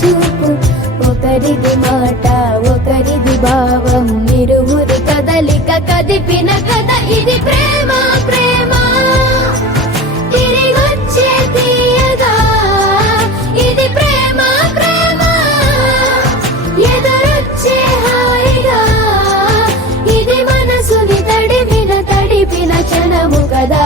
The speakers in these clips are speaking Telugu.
చూపు ఒకరిది మాట ఒకరిది భావం ఇరువురి కదలిక కదిపిన కథ ఇది ప్రేమ ప్రేమ తిరిగొచ్చే తీయగా ఇది ప్రేమ ప్రేమ ఎదురొచ్చే హాయిగా ఇది మనసుని తడిపిన క్షణము కదా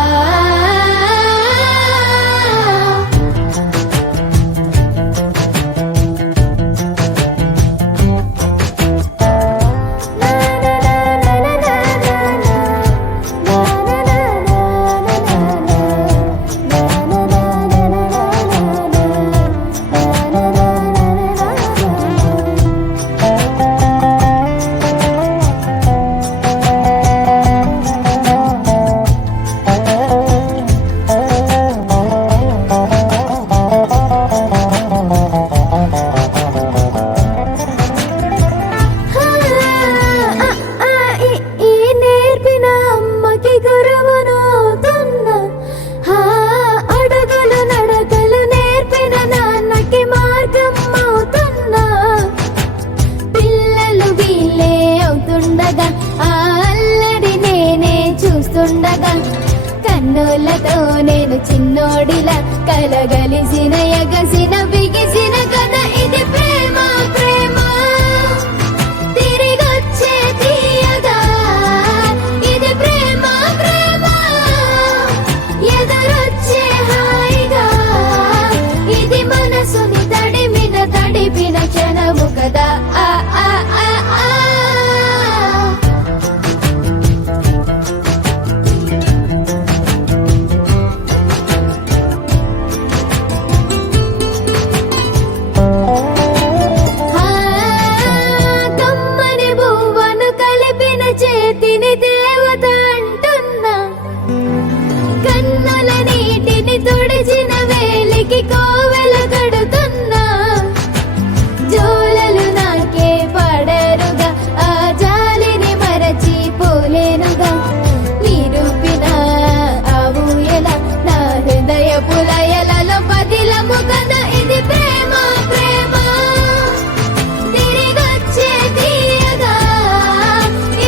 కన్నులతో నేను చిన్నోడిలా కలగలిసిన ఎగసిన బిగిసిన కథ ఇది ప్రేమ ప్రేమ తిరిగొచ్చే తీయగా ఇది ప్రేమ ప్రేమ ఎదురొచ్చే హాయిగా ఇది మనసుని తడిపిన క్షణము కదా ఆ ఆ ఆ ఆ దేవత అంటున్నా కన్నుల నీటిని తుడిచిన వేలికి కోవెల కడుతున్నా జోలలు నాకే పడరుగా ఆ జాలిని మరచి పోలేనుగా నిరూపిన ఆ ఊయల నా హృదయ పులయలలో పదిలము కదా ఇది ప్రేమ ప్రేమ తిరిగొచ్చే తీయగా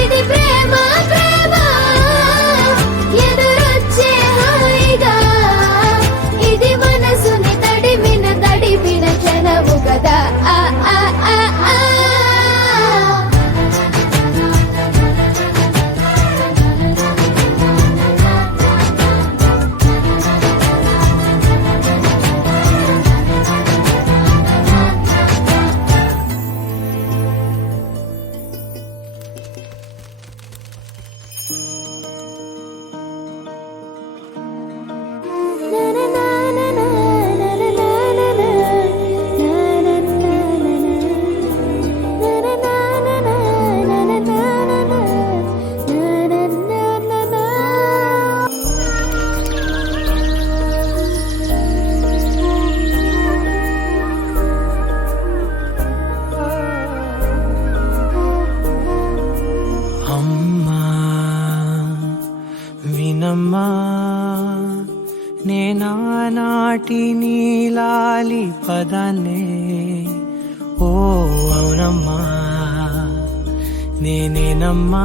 ఇది ప్రేమ ఎదురొచ్చే హాయిగా ఇది మనసుని తడిపిన క్షణము కదా ఆ ఆ ఆ ఆ నేనానాటి నీలాలి పదాన్నే ఓ అవునమ్మా నేనేనమ్మా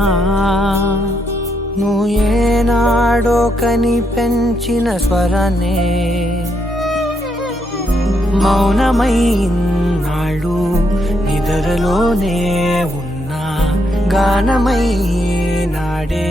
నువ్వు ఏనాడో కని పెంచిన స్వరాన్నే మౌనమైనాడు నిద్రలోనే ఉన్నా గానమై నాడే